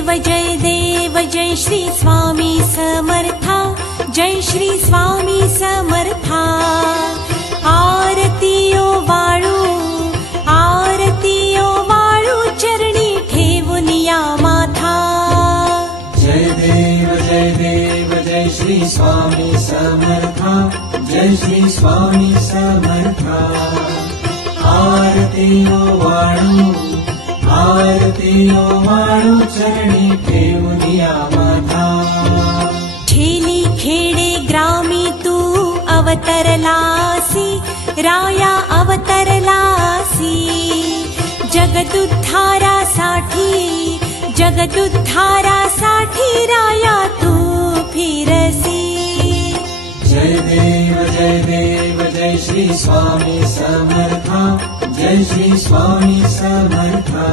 जय श्री स्वामी समर्था, जय श्री स्वामी समर्था। आरतीओ वाळू चरणी ठेवून या माथा। जय देव जय श्री स्वामी समर्था, जय श्री स्वामी समर्था। आरतीओ वाळू चरणी ठेवून या माथा। ठेली खेडे ग्रामी तू अवतरलासी, राया अवतरलासी। जगदुद्धारासाठी राया तू फिरसी। जय देव जय श्री स्वामी समर्था, जय श्री स्वामी समर्था।